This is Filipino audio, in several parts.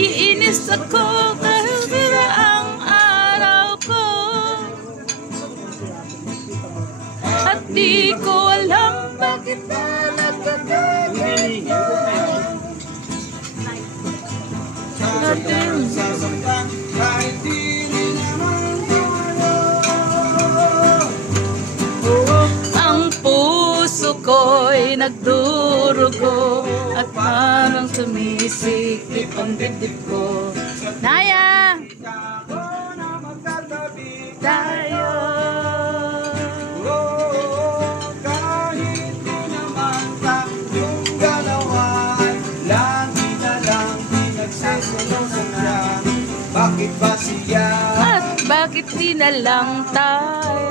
Naiinis ako dahil sila ang araw ko. At di ko alam bakit ba nagkagaganto. Sasaktan kahit di naman tayo. Ang puso ko'y nagdurugo at parang sumisikip ang dibdib ko. Naya! Ako na magkatabi Tayo! kahit di naman tayong dalawa ay lagi na lang pinagsasalusan. Bakit ba siya? At bakit di na lang tayo?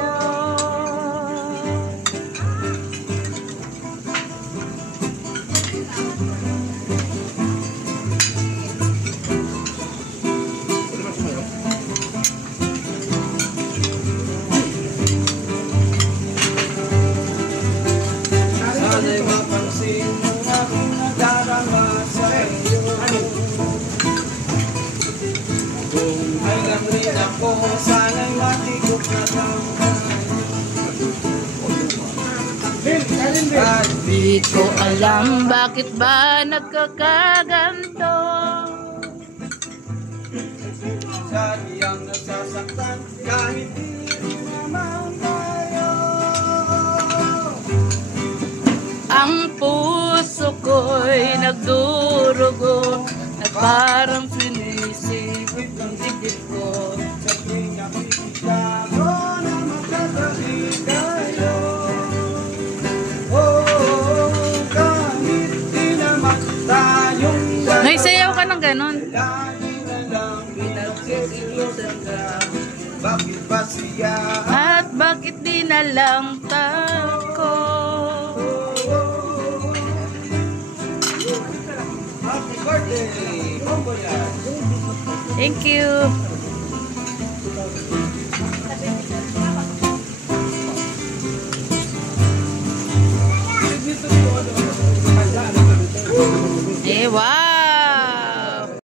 Sana'y mapansin mo akong nadarama sa iyo. Kung ay lang rin ako, sana'y matikot na lang. At Di ko alam bakit ba nagkakaganto. sadyang nasasaktan kahit di naman tayo. Ang puso ko'y nagdurugo at parang sinisipit ang dibdib ko. Sa tuwing nakikita ko na magkatabi tayo. Oh, kahit di naman tayong dalawa, Naisayaw ka ng ganon. lagi na lang pinagsisilusan ka. Bakit ba siya? At bakit di na lang tako? Happy birthday! Congrats! Thank you. Wow.